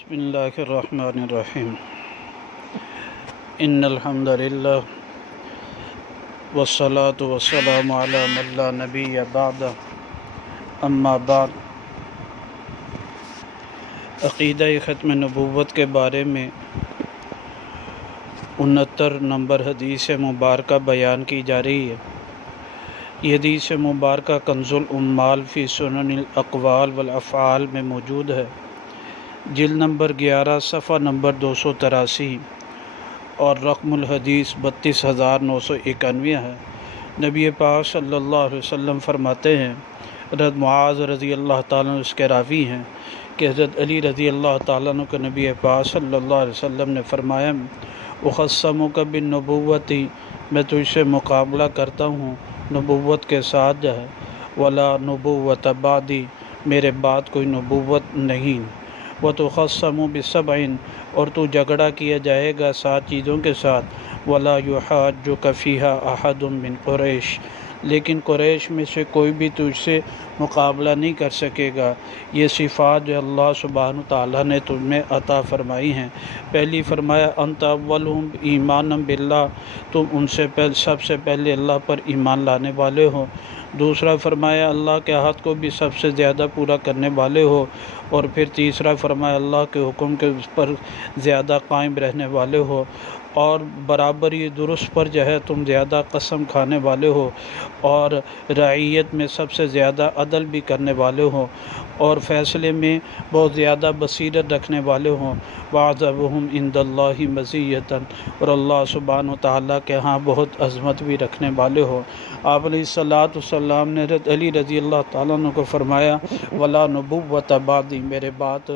بسم اللہ الرحمن الرحیم ان الحمد للہ والصلاة والسلام علی من لا نبی بعد اما بعد۔ عقیدہ ختم نبوت کے بارے میں 69 نمبر حدیث مبارکہ بیان کی جا رہی ہے۔ یہ حدیث مبارکہ کنز الامال فی سنن الاقوال والافعال میں موجود ہے، جلد نمبر 11 صفحہ نمبر 283 اور رقم الحدیث 32991 ہے۔ نبی پاک صلی اللہ علیہ وسلم فرماتے ہیں، حضرت معاذ رضی اللہ تعالیٰ عنہ اس کے راوی ہیں کہ حضرت علی رضی اللہ تعالیٰ عنہ کو نبی پاک صلی اللہ علیہ وسلم نے فرمایا، اخصمک بالنبوۃ، میں تجھ سے مقابلہ کرتا ہوں نبوت کے ساتھ جو ہے، ولا نبوۃ بعدی، میرے بعد کوئی نبوت نہیں، وتخصم بسبع، اور تو جھگڑا کیا جائے گا 7 چیزوں کے ساتھ، ولا یحاجک فیہا احد من قریش، لیکن قریش میں سے کوئی بھی تجھ سے مقابلہ نہیں کر سکے گا۔ یہ صفات جو اللہ سبحانہ تعالیٰ نے تجھ میں عطا فرمائی ہیں، پہلی فرمایا انت اولہم ایمانا باللہ، تم ان سے سب سے پہلے اللہ پر ایمان لانے والے ہو۔ دوسرا فرمایا اللہ کے عہد کو بھی سب سے زیادہ پورا کرنے والے ہو، اور پھر تیسرا فرمایا اللہ کے حکم کے پر زیادہ قائم رہنے والے ہو، اور برابری درست پر جو ہے تم زیادہ قسم کھانے والے ہو، اور رعیت میں سب سے زیادہ عدل بھی کرنے والے ہو، اور فیصلے میں بہت زیادہ بصیرت رکھنے والے ہوں، وَأَعْظَمُهُمْ عِنْدَ اللَّهِ مَزِيَّةً، اور اللہ سبحانہ وتعالیٰ کے ہاں بہت عظمت بھی رکھنے والے ہو۔ آپ علیہ الصلاۃ والسلام نے حضرت علی رضی اللہ تعالیٰ عنہ کو فرمایا، وَلَا نُبُوَّةَ بَعْدِي، میرے بعد